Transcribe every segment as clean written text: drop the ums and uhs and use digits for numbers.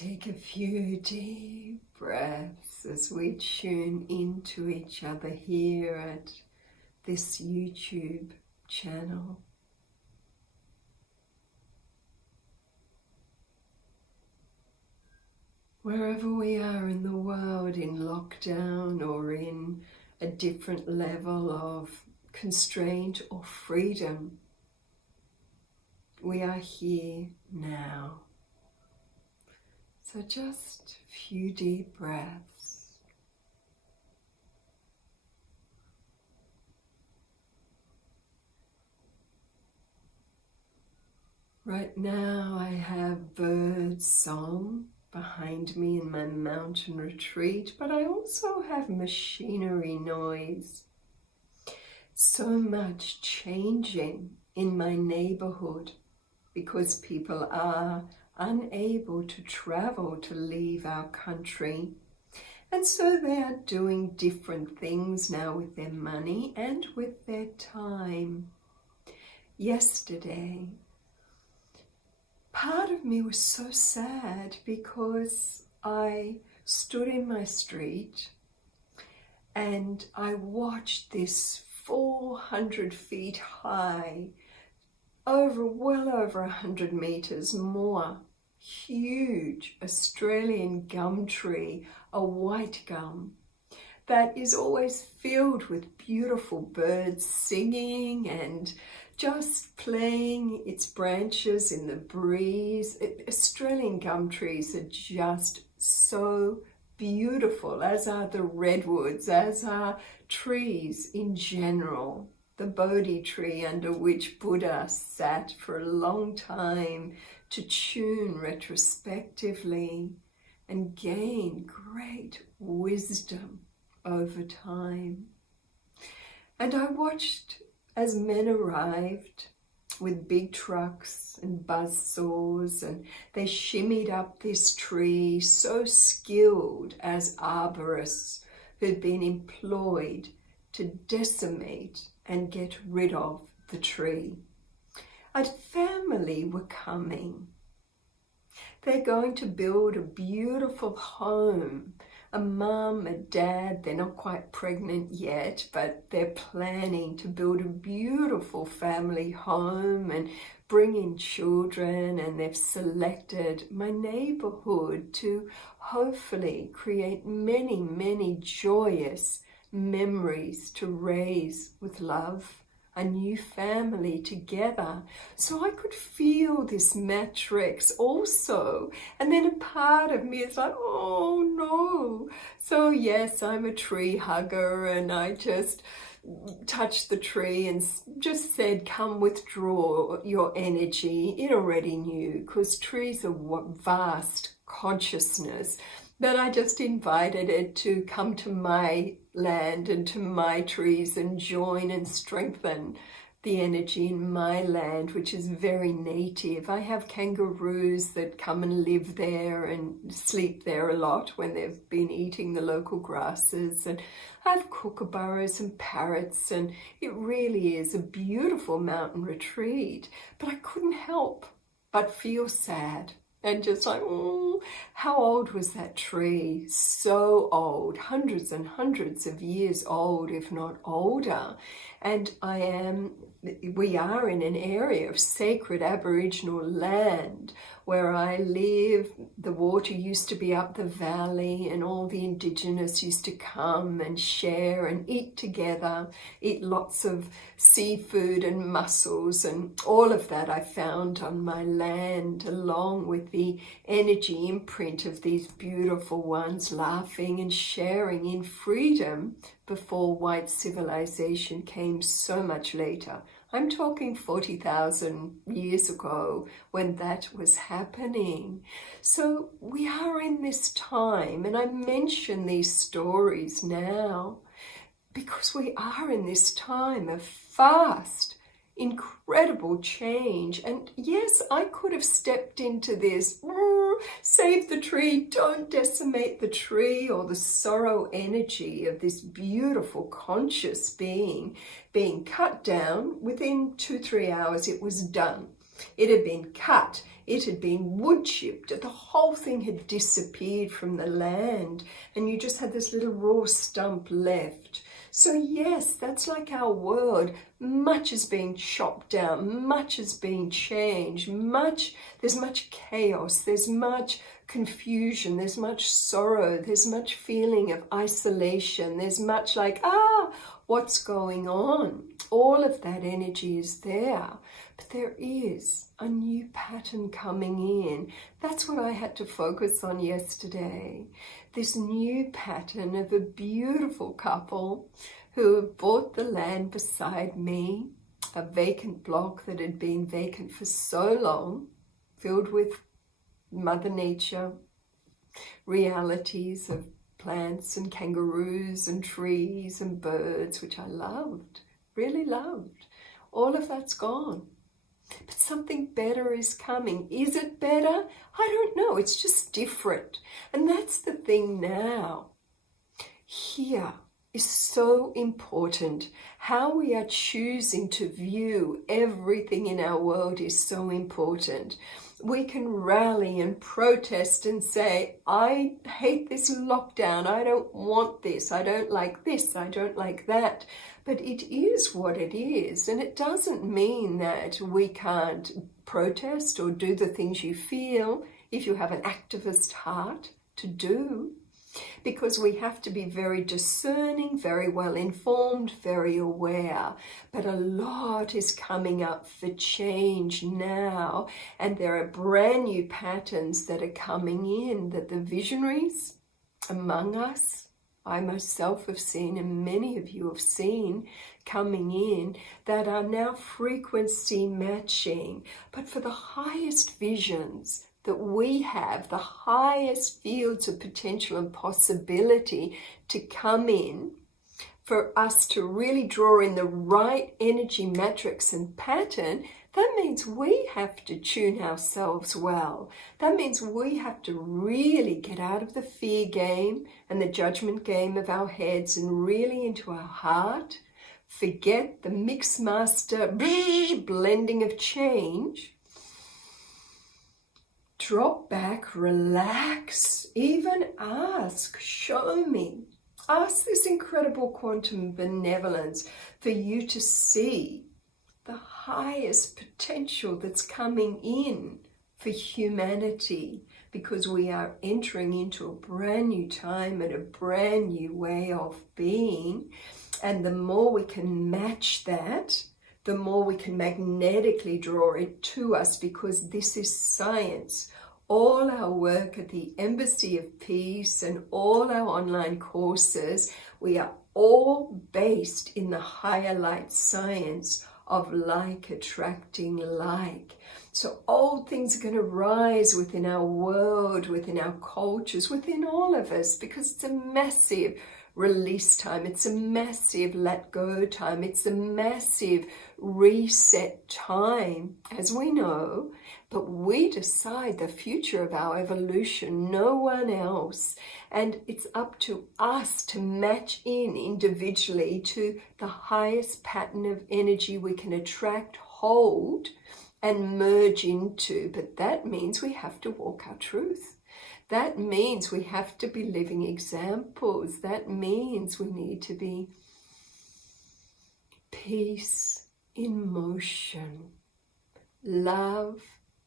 Take a few deep breaths as we tune into each other here at this YouTube channel. Wherever we are in the world, in lockdown or in a different level of constraint or freedom, we are here now. So just a few deep breaths. Right now I have bird song behind me in my mountain retreat, but I also have machinery noise. So much changing in my neighborhood because people are unable to travel to leave our country. And so they are doing different things now with their money and with their time. Yesterday, part of me was so sad because I stood in my street and I watched this 400 feet high, well over 100 meters more, huge Australian gum tree, a white gum, that is always filled with beautiful birds singing and just playing its branches in the breeze. Australian gum trees are just so beautiful, as are the redwoods, as are trees in general. The Bodhi tree under which Buddha sat for a long time to tune retrospectively and gain great wisdom over time. And I watched as men arrived with big trucks and buzzsaws, and they shimmied up this tree, so skilled as arborists who'd been employed to decimate and get rid of the tree. A family were coming. They're going to build a beautiful home. A mum, a dad, they're not quite pregnant yet, but they're planning to build a beautiful family home and bring in children, and they've selected my neighborhood to hopefully create many, many joyous memories to raise with love, a new family together. So I could feel this matrix also. And then a part of me is like, oh no. So yes, I'm a tree hugger, and I just touched the tree and just said, come withdraw your energy. It already knew, because trees are vast consciousness. But I just invited it to come to my land and to my trees and join and strengthen the energy in my land, which is very native. I have kangaroos that come and live there and sleep there a lot when they've been eating the local grasses. And I have kookaburras and parrots, and it really is a beautiful mountain retreat. But I couldn't help but feel sad. And just like, oh, how old was that tree? So old, hundreds and hundreds of years old, if not older. And we are in an area of sacred Aboriginal land where I live. The water used to be up the valley, and all the Indigenous used to come and share and eat together, eat lots of seafood and mussels, and all of that I found on my land, along with the energy imprint of these beautiful ones laughing and sharing in freedom before white civilization came so much later. I'm talking 40,000 years ago when that was happening. So we are in this time, and I mention these stories now because we are in this time of fast, incredible change. And yes, I could have stepped into this, save the tree, don't decimate the tree, or the sorrow energy of this beautiful conscious being cut down. Within 2-3 hours it was done. It had been cut, it had been wood chipped, the whole thing had disappeared from the land, and you just had this little raw stump left. So yes, that's like our world. Much has been chopped down, much has been changed, there's much chaos, there's much confusion, there's much sorrow, there's much feeling of isolation, there's much like, what's going on? All of that energy is there, but there is a new pattern coming in. That's what I had to focus on yesterday. This new pattern of a beautiful couple who have bought the land beside me, a vacant block that had been vacant for so long, filled with Mother Nature, realities of plants and kangaroos and trees and birds, which I loved, really loved. All of that's gone. But something better is coming. Is it better? I don't know. It's just different. And that's the thing now. Here is so important. How we are choosing to view everything in our world is so important. We can rally and protest and say, I hate this lockdown, I don't want this, I don't like this, I don't like that. But it is what it is, and it doesn't mean that we can't protest or do the things you feel if you have an activist heart to do. Because we have to be very discerning, very well informed, very aware. But a lot is coming up for change now, and there are brand new patterns that are coming in that the visionaries among us, I myself have seen, and many of you have seen coming in, that are now frequency matching. But for the highest visions that we have, the highest fields of potential and possibility to come in, for us to really draw in the right energy matrix and pattern, that means we have to tune ourselves well. That means we have to really get out of the fear game and the judgment game of our heads and really into our heart. Forget the mix master blending of change. Drop back, relax, even ask, show me. Ask this incredible quantum benevolence for you to see the highest potential that's coming in for humanity, because we are entering into a brand new time and a brand new way of being. And the more we can match that, the more we can magnetically draw it to us, because this is science. All our work at the Embassy of Peace and all our online courses, we are all based in the higher light science of like attracting like. So old things are going to rise within our world, within our cultures, within all of us, because it's a massive release time. It's a massive let go time. It's a massive reset time, as we know, but we decide the future of our evolution, no one else. And it's up to us to match in individually to the highest pattern of energy we can attract, hold, and merge into. But that means we have to walk our truth. That means we have to be living examples. That means we need to be peace in motion, love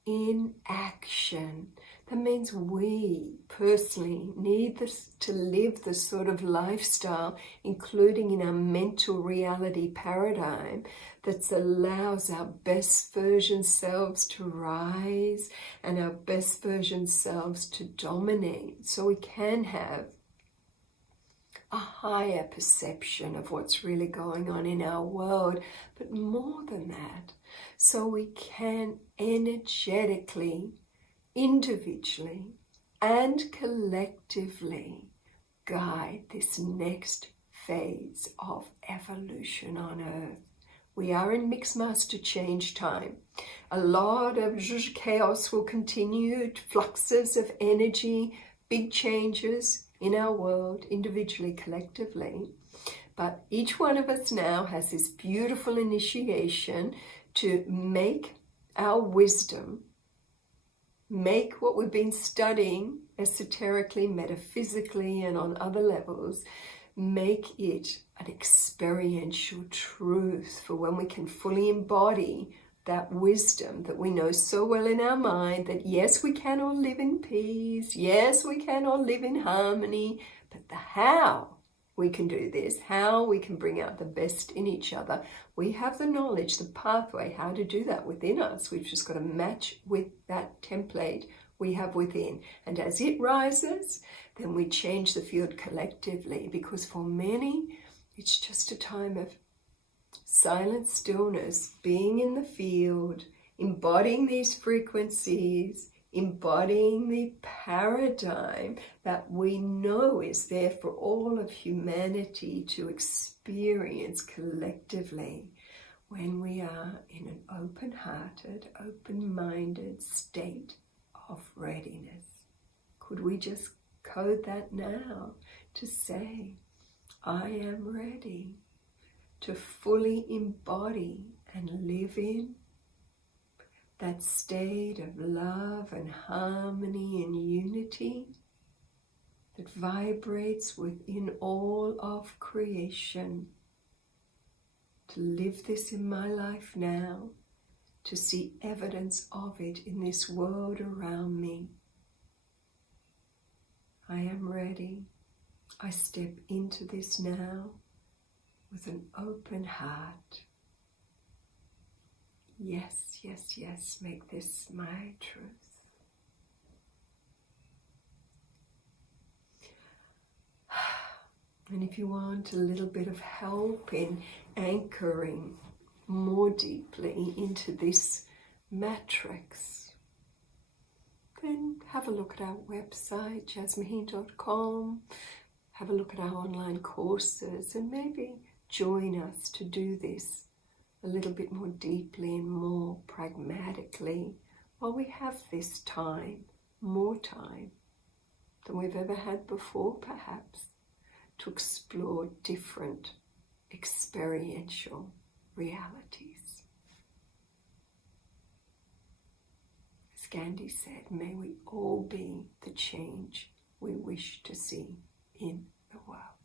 in action. That means we personally need to live the sort of lifestyle, including in our mental reality paradigm, that allows our best version selves to rise and our best version selves to dominate, so we can have a higher perception of what's really going on in our world. But more than that, so we can energetically, individually and collectively guide this next phase of evolution on Earth. We are in Mixmaster change time. A lot of chaos will continue, fluxes of energy, big changes in our world, individually, collectively. But each one of us now has this beautiful initiation to make our wisdom, make what we've been studying esoterically, metaphysically, and on other levels, make it an experiential truth for when we can fully embody that wisdom that we know so well in our mind, that yes, we can all live in peace, yes, we can all live in harmony, but the how we can do this, how we can bring out the best in each other. We have the knowledge, the pathway, how to do that within us. We've just got to match with that template we have within. And as it rises, then we change the field collectively, because for many, it's just a time of silent stillness, being in the field, embodying these frequencies, embodying the paradigm that we know is there for all of humanity to experience collectively when we are in an open-hearted, open-minded state of readiness. Could we just code that now to say, I am ready to fully embody and live in that state of love and harmony and unity that vibrates within all of creation. To live this in my life now, to see evidence of it in this world around me. I am ready. I step into this now with an open heart. Yes, yes, yes, make this my truth. And if you want a little bit of help in anchoring more deeply into this matrix, then have a look at our website, jasmuheen.com, have a look at our online courses, and maybe join us to do this a little bit more deeply and more pragmatically while we have this time, more time than we've ever had before perhaps, to explore different experiential realities. As Gandhi said, may we all be the change we wish to see in the world.